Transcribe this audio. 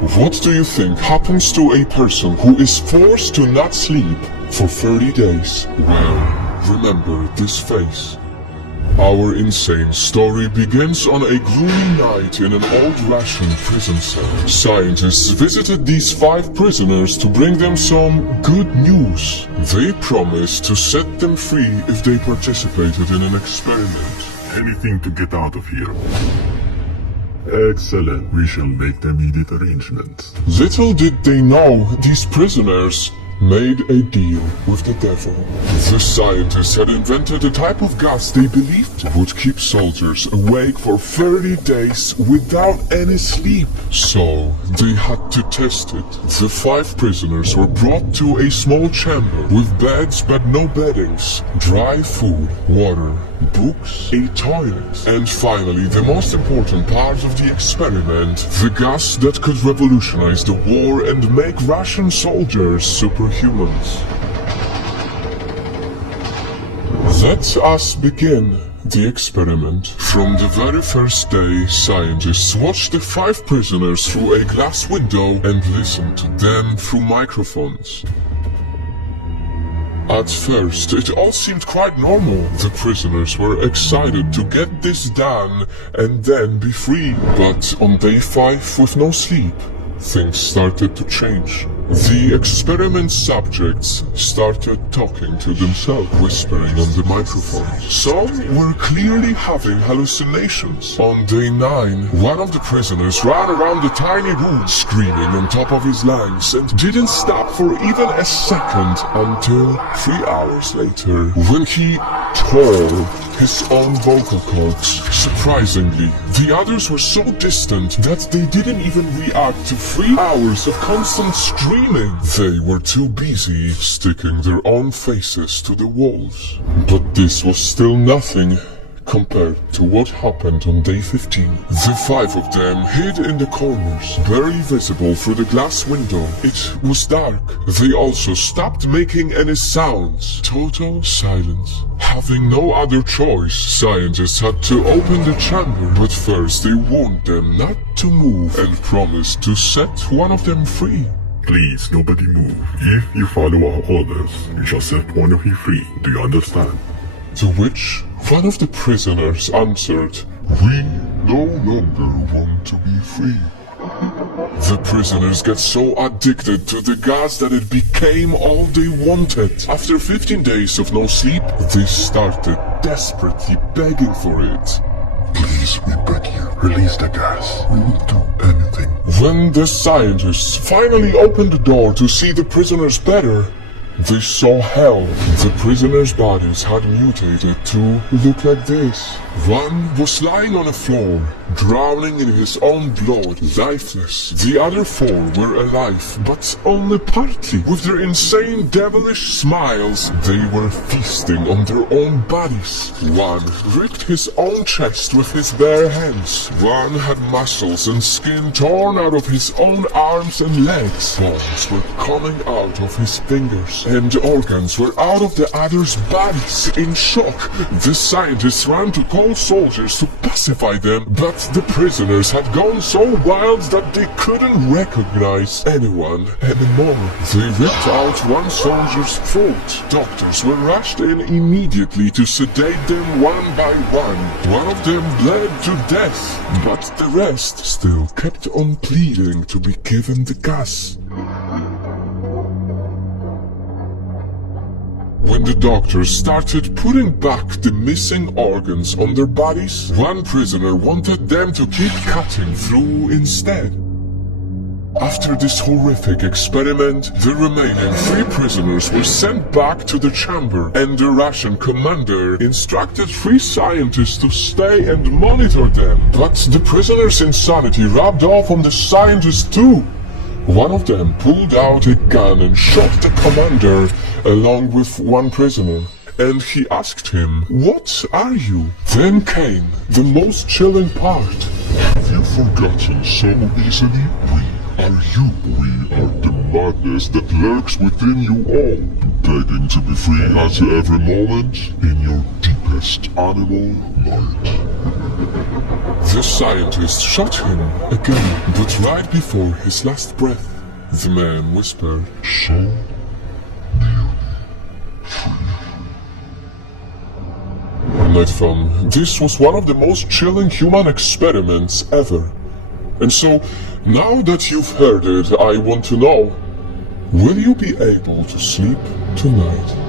What do you think happens to a person who is forced to not sleep for 30 days? Well, remember this face. Our insane story begins on a gloomy night in an old Russian prison cell. Scientists visited these 5 prisoners to bring them some good news. They promised to set them free if they participated in an experiment. Anything to get out of here. Excellent. We shall make the immediate arrangements. Little did they know these prisoners made a deal with the devil. The scientists had invented a type of gas they believed would keep soldiers awake for 30 days without any sleep. So they had to test it. The 5 prisoners were brought to a small chamber with beds but no beddings, dry food, water, books, a toilet, and finally the most important part of the experiment, the gas that could revolutionize the war and make Russian soldiers superhumans. Let us begin the experiment. From the very first day, scientists watched the 5 prisoners through a glass window and listened to them through microphones. At first, it all seemed quite normal. The prisoners were excited to get this done and then be free. But on day 5, with no sleep, things started to change. The experiment subjects started talking to themselves, whispering on the microphone. Some were clearly having hallucinations. On day 9, one of the prisoners ran around the tiny room, screaming on top of his lungs, and didn't stop for even a second until 3 hours later, when he tore his own vocal cords. Surprisingly, the others were so distant that they didn't even react to 3 hours of constant screaming. They were too busy sticking their own faces to the walls. But this was still nothing compared to what happened on day 15. The 5 of them hid in the corners, barely visible through the glass window. It was dark. They also stopped making any sounds. Total silence. Having no other choice, scientists had to open the chamber, but first they warned them not to move and promised to set one of them free. Please, nobody move. If you follow our orders, we shall set one of you free. Do you understand? To which one of the prisoners answered, "We no longer want to be free." The prisoners got so addicted to the gas that it became all they wanted. After 15 days of no sleep, they started desperately begging for it. Please, we beg you, release the gas. We will do anything. When the scientists finally opened the door to see the prisoners better, they saw hell. The prisoners' bodies had mutated to look like this. One was lying on the floor, drowning in his own blood, lifeless. The other 4 were alive, but only partly. With their insane, devilish smiles, they were feasting on their own bodies. One ripped his own chest with his bare hands. One had muscles and skin torn out of his own arms and legs. Bones were coming out of his fingers, and organs were out of the others' bodies. In shock, the scientists ran to call soldiers to pacify them, but the prisoners had gone so wild that they couldn't recognize anyone anymore. They ripped out one soldier's throat. Doctors were rushed in immediately to sedate them one by one. One of them bled to death, but the rest still kept on pleading to be given the gas. When the doctors started putting back the missing organs on their bodies, one prisoner wanted them to keep cutting through instead. After this horrific experiment, the remaining 3 prisoners were sent back to the chamber, and the Russian commander instructed 3 scientists to stay and monitor them. But the prisoners' insanity rubbed off on the scientists too. One of them pulled out a gun and shot the commander along with one prisoner. And he asked him, "What are you?" Then came the most chilling part. Have you forgotten so easily? We are you. We are the madness that lurks within you all, begging to be free at every moment in your deepest animal night. The scientist shot him again, but right before his last breath, the man whispered, So Nathan, this was one of the most chilling human experiments ever. And so, now that you've heard it, I want to know, will you be able to sleep tonight?